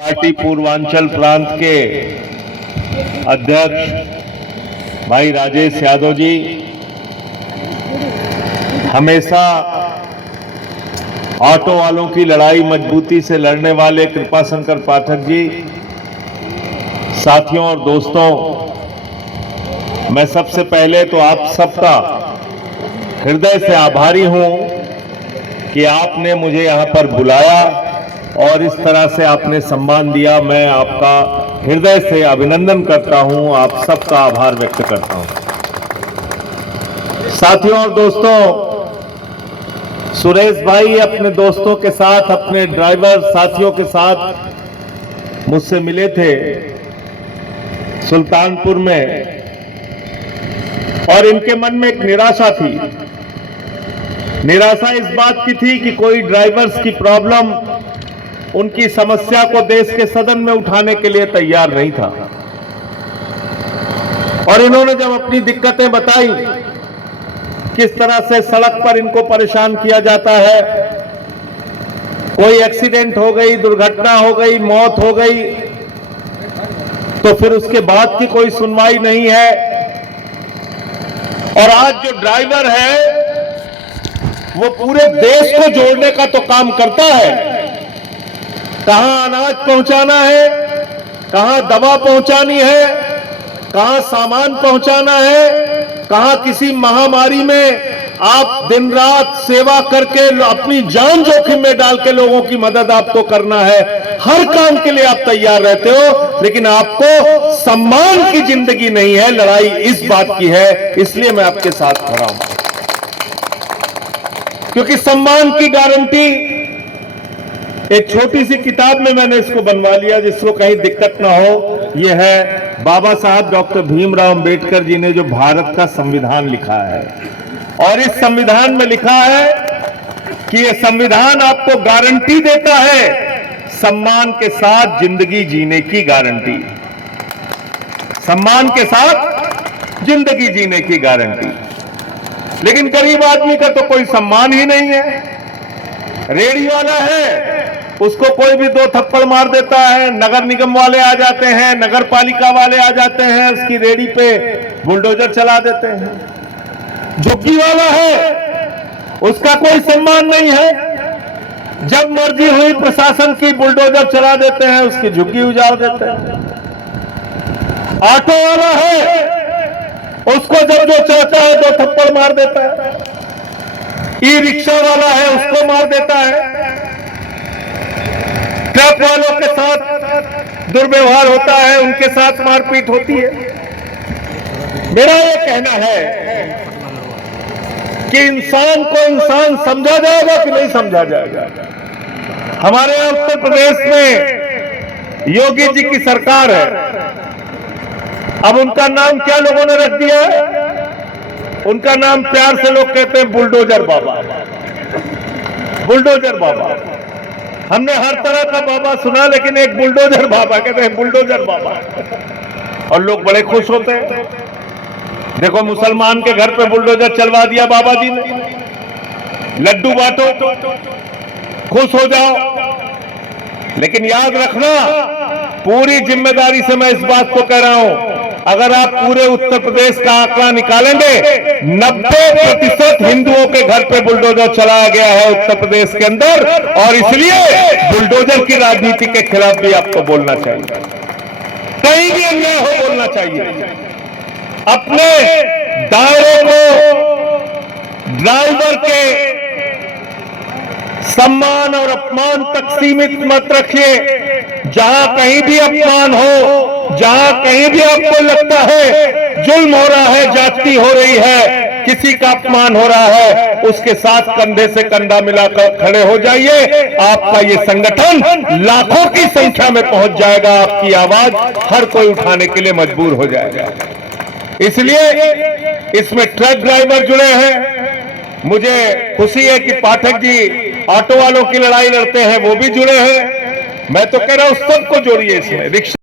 Party Purvanchal प्रांत के अध्यक्ष भाई राजेश यादव जी हमेशा ऑटो वालों की लड़ाई मजबूती से लड़ने वाले कृपाशंकर पाठक जी, साथियों और दोस्तों, मैं सबसे पहले तो आप सबका हृदय से आभारी हूं कि आपने मुझे यहां पर बुलाया और इस तरह से आपने सम्मान दिया। मैं आपका हृदय से अभिनंदन करता हूं, आप सबका आभार व्यक्त करता हूं। साथियों और दोस्तों, सुरेश भाई अपने दोस्तों के साथ, अपने ड्राइवर साथियों के साथ मुझसे मिले थे सुल्तानपुर में, और इनके मन में एक निराशा थी। निराशा इस बात की थी कि कोई ड्राइवर्स की प्रॉब्लम, उनकी समस्या को देश के सदन में उठाने के लिए तैयार नहीं था। और इन्होंने जब अपनी दिक्कतें बताई, किस तरह से सड़क पर इनको परेशान किया जाता है, कोई एक्सीडेंट हो गई, दुर्घटना हो गई, मौत हो गई, तो फिर उसके बाद की कोई सुनवाई नहीं है। और आज जो ड्राइवर है वो पूरे देश को जोड़ने का तो काम करता है। कहां अनाज पहुंचाना है, कहां दवा पहुंचानी है, कहां सामान पहुंचाना है, कहां किसी महामारी में आप दिन रात सेवा करके अपनी जान जोखिम में डाल के लोगों की मदद आपको करना है। हर काम के लिए आप तैयार रहते हो, लेकिन आपको सम्मान की जिंदगी नहीं है, लड़ाई इस बात की है। इसलिए मैं आपके साथ खड़ा हूं, क्योंकि सम्मान की गारंटी एक छोटी सी किताब में मैंने इसको बनवा लिया, जिसको कहीं दिक्कत ना हो। यह है बाबा साहब डॉक्टर भीमराव अंबेडकर जी ने जो भारत का संविधान लिखा है, और इस संविधान में लिखा है कि यह संविधान आपको गारंटी देता है सम्मान के साथ जिंदगी जीने की गारंटी। सम्मान के साथ जिंदगी जीने की गारंटी। लेकिन गरीब आदमी का तो कोई सम्मान ही नहीं है। रेडी वाला है, उसको कोई भी दो थप्पड़ मार देता है, नगर निगम वाले आ जाते हैं, नगर पालिका वाले आ जाते हैं, उसकी रेडी पे बुलडोजर चला देते हैं। झुग्गी वाला है, उसका कोई सम्मान नहीं है। जब मर्जी हुई प्रशासन की बुलडोजर चला देते हैं, उसकी झुग्गी उजाड़ देते हैं। ऑटो वाला है, उसको जब जो चाहता है दो थप्पड़ मार देता है। ई रिक्शा वाला है, उसको मार देता है। ट्रक वालों के साथ दुर्व्यवहार होता है, उनके साथ मारपीट होती है। मेरा ये कहना है कि इंसान को इंसान समझा जाएगा कि नहीं समझा जाएगा। हमारे यहां उत्तर प्रदेश में योगी जी की सरकार है। अब उनका नाम क्या लोगों ने रख दिया है? उनका नाम प्यार से लोग कहते हैं बुलडोजर बाबा। बुलडोजर बाबा, हमने हर तरह का बाबा सुना, लेकिन एक बुलडोजर बाबा कहते हैं, बुलडोजर बाबा। और लोग बड़े खुश होते हैं। देखो, मुसलमान के घर पे बुलडोजर चलवा दिया बाबा जी ने। लड्डू बांटो, खुश हो जाओ। लेकिन याद रखना, पूरी जिम्मेदारी से मैं इस बात को कह रहा हूं, अगर आप पूरे उत्तर प्रदेश का आंकड़ा निकालेंगे, 90% हिंदुओं के घर पे बुलडोजर चलाया गया है उत्तर प्रदेश के अंदर। और इसलिए बुलडोजर की राजनीति के खिलाफ भी आपको बोलना चाहिए। कहीं भी अन्याय हो बोलना चाहिए। अपने दायरे को ड्राइवर के सम्मान और अपमान तक सीमित मत रखिए। जहां कहीं भी अपमान हो, जहां कहीं भी आपको लगता है जुल्म हो रहा है, ज्यादती हो रही है, किसी का अपमान हो रहा है, उसके साथ कंधे से कंधा मिलाकर खड़े हो जाइए। आपका ये संगठन लाखों की संख्या में पहुंच जाएगा। आपकी आवाज हर कोई उठाने के लिए मजबूर हो जाएगा। इसलिए इसमें ट्रक ड्राइवर जुड़े हैं। मुझे खुशी है कि पाठक जी ऑटो वालों की लड़ाई लड़ते हैं, वो भी जुड़े हैं। मैं तो कह रहा हूं सबको जोड़िए इसमें। रिक्शा